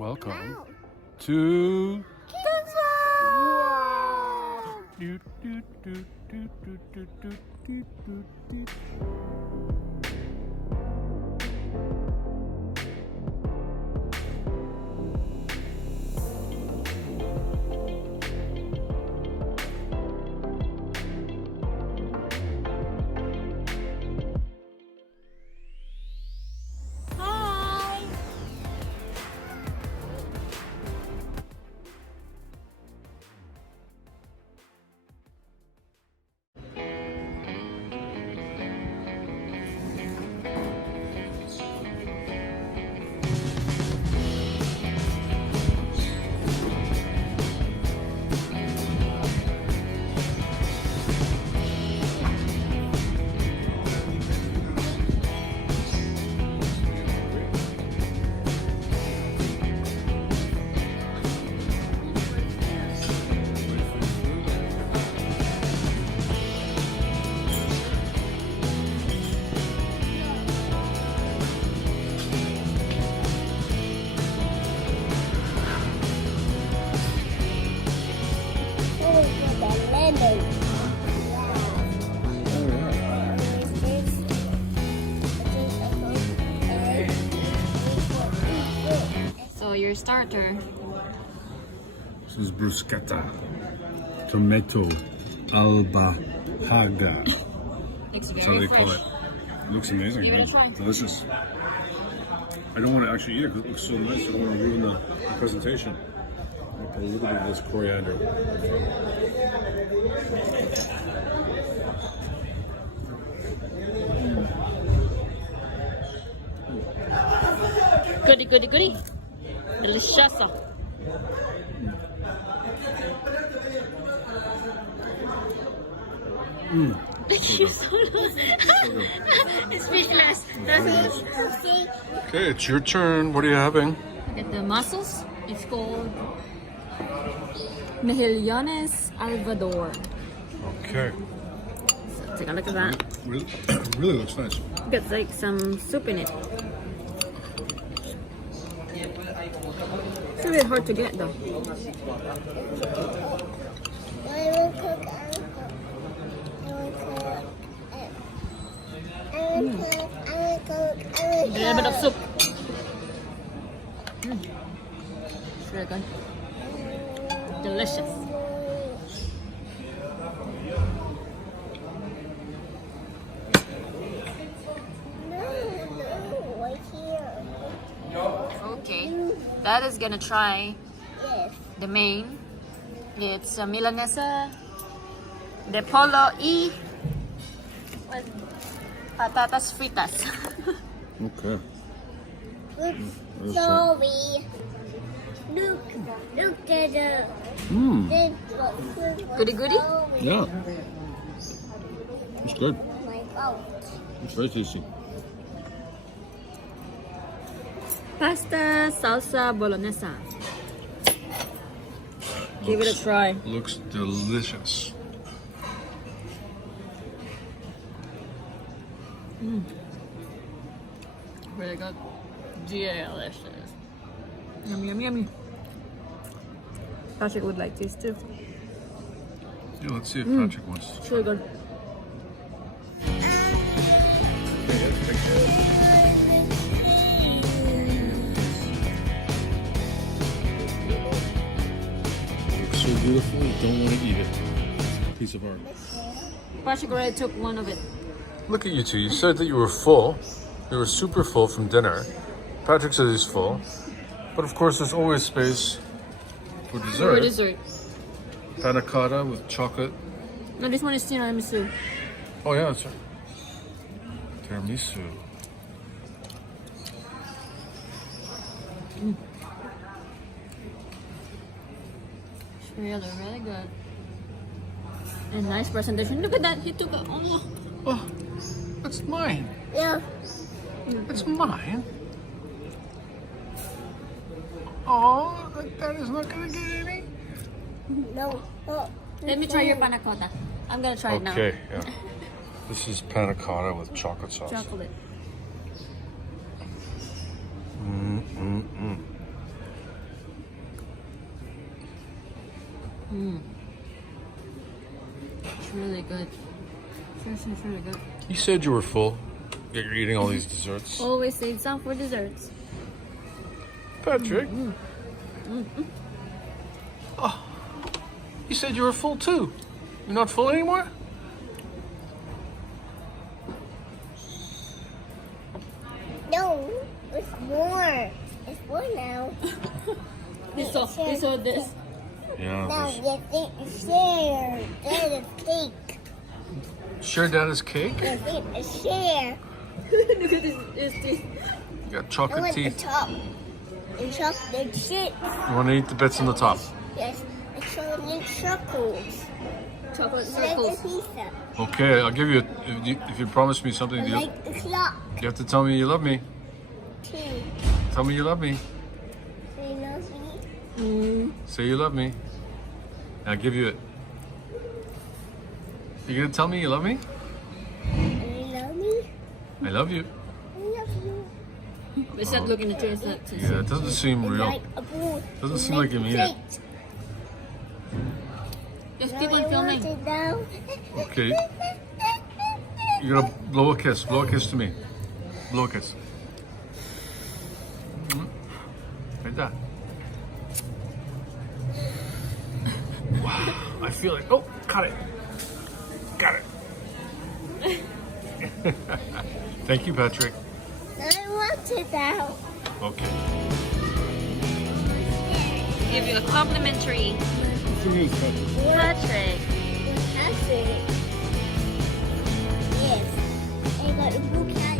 Welcome to Wow. Do, do, do, do, do, do, do, do, do, do. So your starter. This is bruschetta, tomato, albahaga. It's That's how very they call fresh. it. It looks amazing, Give it a right? try. Delicious. I don't want to actually eat it because it looks so nice. I don't want to ruin the presentation. I'll put a little bit of this coriander. Goody, goody, goody. Delicious. Thank you so much. It's speechless. Okay, it's your turn. What are you having? Look at the mussels. It's called Mejillones Alvador. Okay. So take a look at that. Really, really looks nice. Got like some soup in it. It's really hard to get though. A little bit of soup. It's really good. Delicious. Okay, that is gonna try the main. It's a Milanesa de pollo y patatas fritas. Okay. Sorry. Look at the. Goody goody? Yeah. It's good. My God. It's very tasty. Pasta salsa bolognese. Give it a try. Looks delicious. Really good. Delicious. Yummy, yummy, yummy. Patrick would like this too. Yeah, let's see if Patrick wants to It's try. really good. Looks so beautiful, you don't want to eat it. Piece of art. Patrick already took one of it. Look at you two. You said that you were full. You were super full from dinner. Patrick says he's full. But of course, there's always space for dessert. For dessert. Panna cotta with chocolate. No, this one is tiramisu. Oh yeah, that's right. Tiramisu. It's really, really good. And nice presentation. Look at that. He took a. Oh. Oh, that's mine. Yeah. That's mine. Oh, that is not gonna get any. No. Oh. Let me try your panna cotta. I'm gonna try it now. Okay, yeah. This is panna cotta with chocolate sauce. Chocolate. It's really good. Seriously, it's really good. You said you were full, yet you're eating all these desserts. Always save some for desserts. Patrick. Oh, you said you were full too. You're not full anymore? No, it's more. It's more now. He saw this. Yeah. Now you think share. That is cake. Share Dada's cake? You think a share. Look at this. You got I chocolate want the teeth. top. And chocolate chips. You want to eat the bits on the top? Yes, and chocolate circles. Chocolate Like a circles. pizza. Okay, I'll give you if you promise me something. You Like a clock. have to tell me you love me. Too. Tell me you love me. So you know me? Say you love me. I'll give you it. You gonna tell me you love me? And you love me? I love you. I love you. We start looking at yours. Yeah, it doesn't seem It's real. like a ball. Doesn't It's seem like you mean it. cake. Just Now keep on I want filming. it now. Okay. You're gonna blow a kiss. Blow a kiss to me. Blow a kiss. Like that. Wow. I feel it. Oh, got it. Got it. Thank you, Patrick. I want it now. Okay. Give you a complimentary. Patrick. Yes. I got a blue cat.